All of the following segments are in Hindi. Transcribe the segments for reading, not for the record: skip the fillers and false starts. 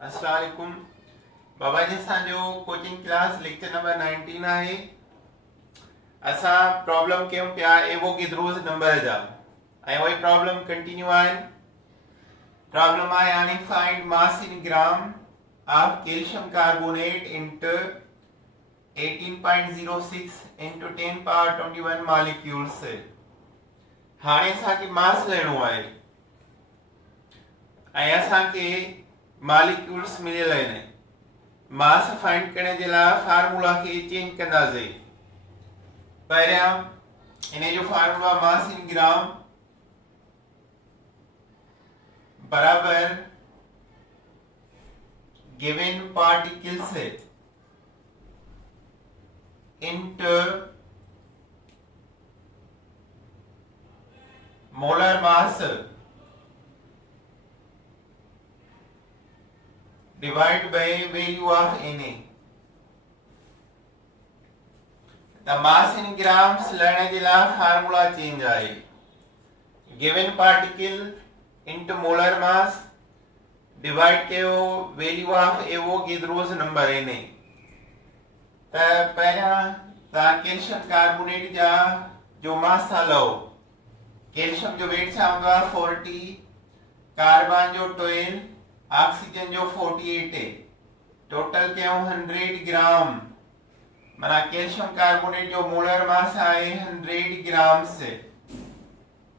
अस्सलाम वालेकुम बाबा जी। असांजो कोचिंग क्लास लेक्चर नंबर 19 आहे। असां प्रॉब्लम कयूं पिया एवोगेड्रोस नंबर जा ऐं उहे प्रॉब्लम कंटिन्यू आहिनि। प्रॉब्लम आहे यानी find mass in gram of calcium carbonate into 18.06 into 10 power 21 molecules. हाणे असांखे मास लेणो आहे ऐं असांखे मॉलिक्यूल्स मिलियल आहिनि। मास फाइंड करण जे लाइ फार्मूला खे चेंज कंदासीं। पहिरियां इन जो फार्मूला मास इन ग्राम बराबर given particles into molar mass divide by value of Na। The mass in grams लेने जे लाइ फार्मूला चेंज आहे। Given particle into molar mass divide कयो value of Avogadro's number Na। त पहिरियां तव्हां कैल्शियम कार्बोनेट जा जो मास था लओ। कैल्शियम जो वेट छा हूंदो आहे 40, कार्बन जो 12, ऑक्सीजन जो 48 है। टोटल कयूं 100 ग्राम। माना कैल्शियम कार्बोनेट जो मोलर मास आहे 100 ग्राम से।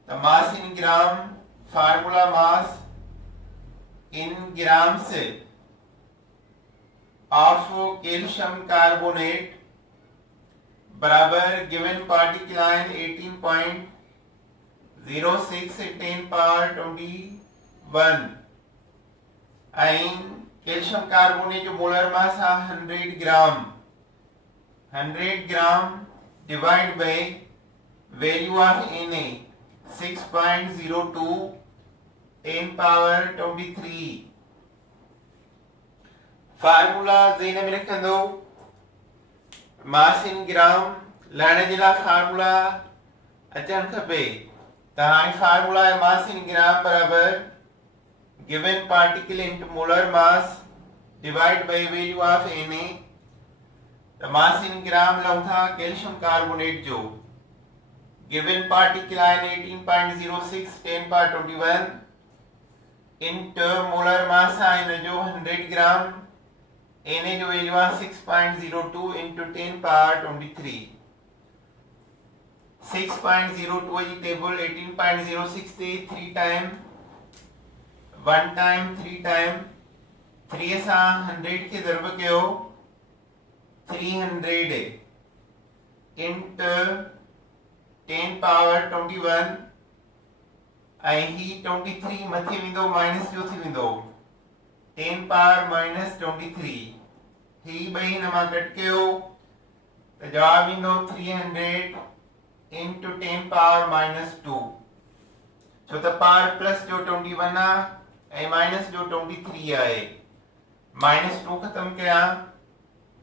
तो मास in gram formula mass in ग्राम से ऑफ कैल्शियम कार्बोनेट बराबर given particle ion 18.06 10 power 21 and calcium carbonate जो मोलर मास आहे 100 ग्राम। 100 gram divide by value of Na 6.02 10 power 23। Formula ज़हन में रखंदो। मास इन ग्राम लाने जे लाइ फार्मूला अचण खपे। त हाणे फार्मूला आहे मास इन ग्राम बराबर given particle into molar mass divide by value of Na। The mass in gram लऊं था कैल्शियम कार्बोनेट जो given particle ion 18.06 10 power 21 into molar मास आयन जो 100 ग्राम। Na जो वैल्यू आहे 6.02 इनटू 10 पावर 23। 6.02 जी टेबल 18.06 से 3 टाइम 1 टाइम 3 टाइम 3 सां 100 के ज़रब कयो 300 into 10 power 21 ऐं ही 23 मथे वेंदो माइनस जो थी वेंदो 10 पावर माइनस 23। ही ॿई हिन मां कट कयो त जवाब ईंदो 300 into 10 पावर माइनस 2। छो त पावर प्लस जो 21 आहे ऐं माइनस जो 23 आहे। माइनस 2 ख़तम कयां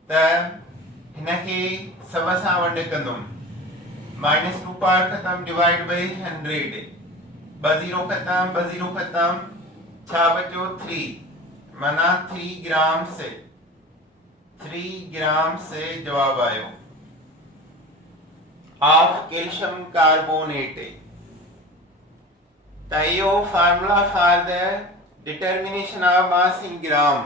त हिनखे सब सां वंड कंदुमि। माइनस 2 पावर खत्म डिवाइड बाय 100। 2 0 खत्म 2 0 खत्म छा बचो 3 माना 3 ग्राम से 3 ग्राम से जवाब आयो ऑफ कैल्शियम कार्बोनेट। त इहो formula for the determination of mass in gram.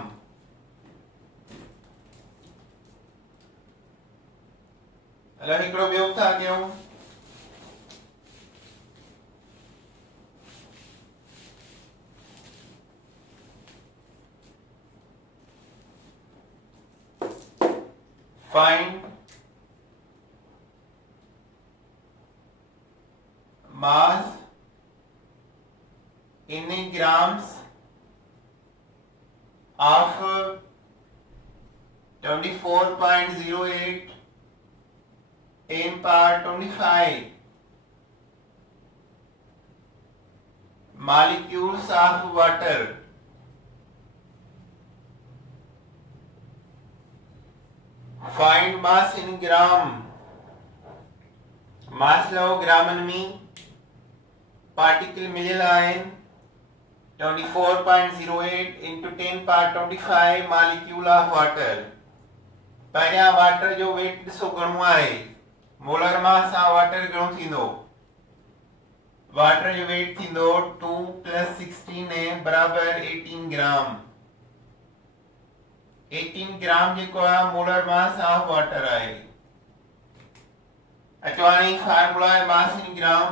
अगर हिकिड़ो ॿियो था कयूं find mass in grams of 24.08 10 power 25 molecules of water। find mass in gram। मास लो ग्रामन में पार्टिकल मिलियल आहिनि 24.08 into 10 power 25 molecule of water. पहिरियां वाटर जो वेट ॾिसो घणो आहे, मोलर मास सां वाटर घणो थींदो, वाटर जो वेट थींदो 2 + 16 बराबर 18 ग्राम। 18 ग्राम जेको आहे मोलर मास ऑफ वाटर आहे। अचो हाणे फार्मूला आहे mass in gram.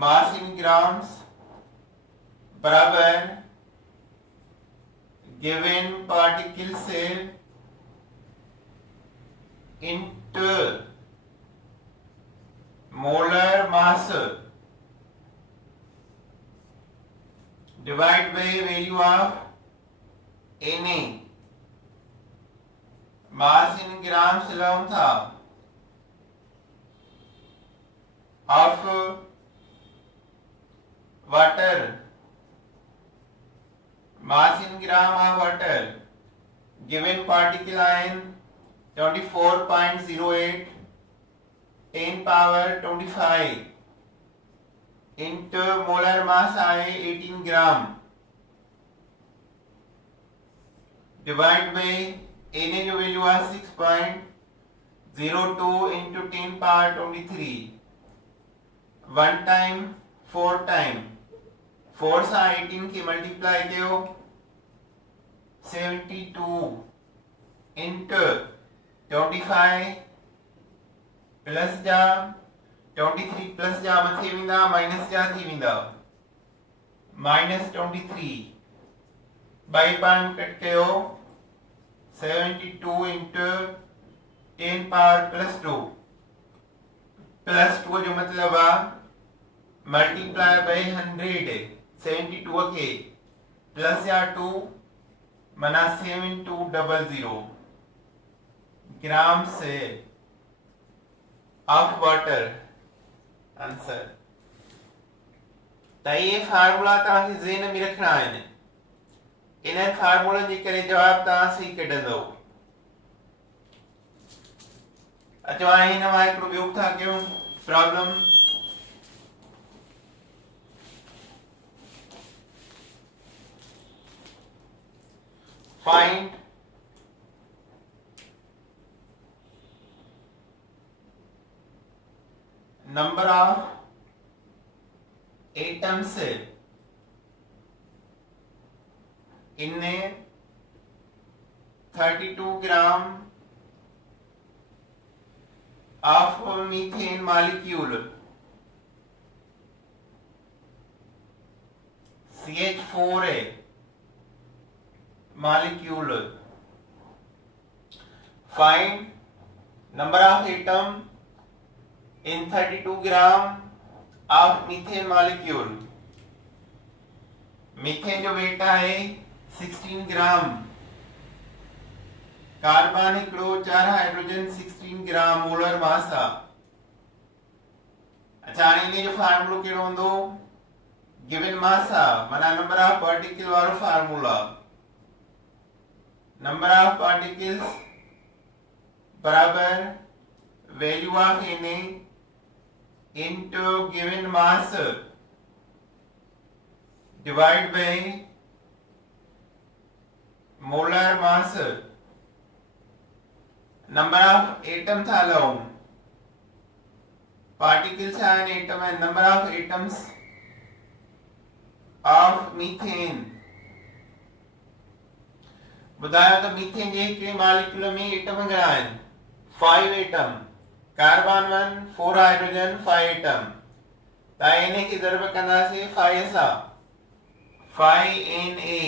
Mass in grams बराबर गिवन पार्टिकल से into molar mass divide by value of Na। Mass in grams लहूं था of water, mass in gram of water, given particle ion 24.08 10 power 25 into molar mass I 18 gram divide by Na जो वैल्यू है 6.02 into 10 power 23 1 टाइम 4 टाइम 4 सां 18 की मल्टीप्लाई कयो 72 इंटू 25 प्लस जा 23 प्लस जा मथे वेंदा माइनस जा थी वेंदा -23 बाई पाण कट कयो 72 इंटू 10 पावर +2 +2 जो मतलब आ मल्टीप्लाई बाय 100 72 के प्लस या 2 मना 7200 ग्राम से ऑफ वाटर आंसर। त ये फार्मूला तव्हांखे ज़हन में रखना आहिनि। इन फार्मूलनि जे करे जवाब तव्हां सही कढंदो। अचो हाणे हिन मां हिकिड़ो ॿियो था कयूं problem. Find number of atoms in a 32 gram of methane molecule CH4 molecule. Find number of atom in 32 gram of methane molecule. Methane जो वेट है 16 ग्राम, कार्बन हिकिड़ो 4 हाइड्रोजन 16 ग्राम मोलर मास आ। अच्छा हाणे इन जो फार्मूलो कहिड़ो हूंदो, गिवन मास आ माना नंबर ऑफ पार्टिकल वारो फार्मूला। number of particles बराबर value of Na into given mass divide by molar mass। number of atom था लो, particles are an atom and number of atoms of methane। बुधायो तो मीथेन जे हिकिड़े मॉलिक्यूल में एटम घणा आहिनि 5 एटम, कार्बन 1 4 हाइड्रोजन 5 एटम। त इन खे ज़रब कंदासीं 5 सां 5Na।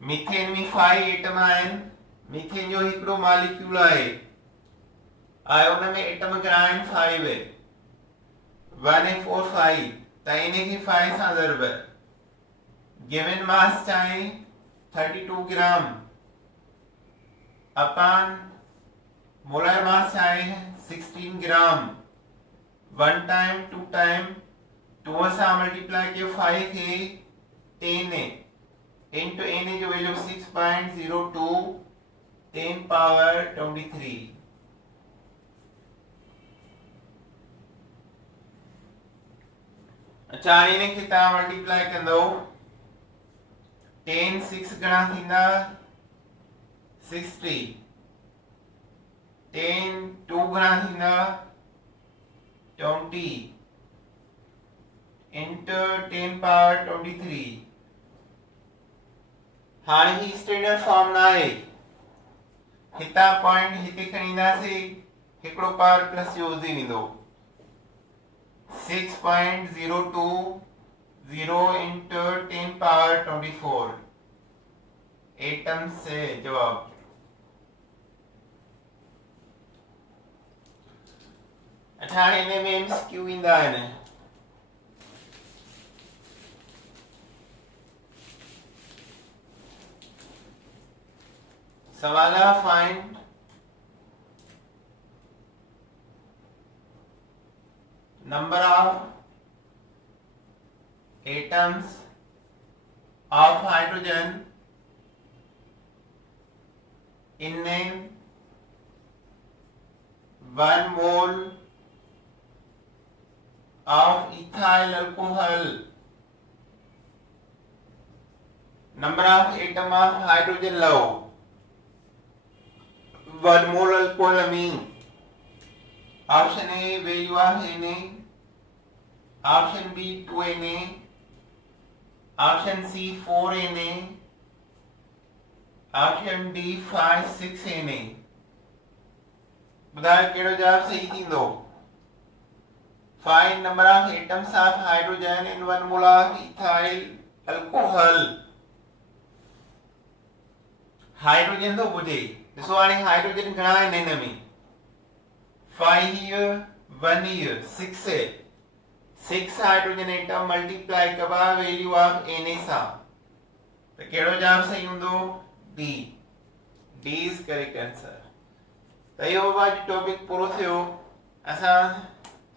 मीथेन में 5 एटम आहिनि, मीथेन जो हिकिड़ो मॉलिक्यूल आहे उन में एटम घणा आहिनि 5 1 4 5। त इन खे 5 सां ज़रब गिवन मास चाहे 32 ग्राम अपन मोलर मास आए 16 ग्राम 1 टाइम 2 टाइम 2 से मल्टीप्लाई किया 5 के 10 into n जो वैल्यू 6.02 10 पावर 23। अच्छा हाणे इनखे तव्हां मल्टीप्लाई कंदो 10 6 घणा थींदा 60 10 2 घणा थींदा 20 into 10 power 23 हाणे ही स्टैंडर्ड फॉर्म ना आहे हितां पॉइंट हिते खणी ईंदासीं हिकिड़ो पावर प्लस जो वधी वेंदो 6.020 into 10 power 24 एटम से जवाब। अच्छा हाणे हिन में एमसीक्यू ईंदा आहिनि सवाल आहे find number of atoms of hydrogen in 1 mole of ethyl alcohol. Number of atom of hydrogen low 1 mole alcohol amine. Option A value of Na, option B 2Na, option C 4Na, option D 5 6Na. ॿुधायो कहिड़ो जवाब सही थींदो। Find number of atoms of hydrogen in 1 mole of ethyl alcohol. Hydrogen तो ॿुधे ॾिसो हाणे हाइड्रोजन घणा आहिनि हिन में 5 here 1 here 6 है 6 हाइड्रोजन एटम मल्टीप्लाई कबा वैल्यू ऑफ Na सां त कहिड़ो जवाब सही हूंदो D इज करेक्ट आंसर। त इहो बाबा जो टॉपिक पूरो थियो असां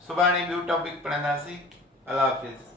सुभाणे ॿियो टॉपिक पढ़ंदासीं। अल्लाह हाफ़िज़।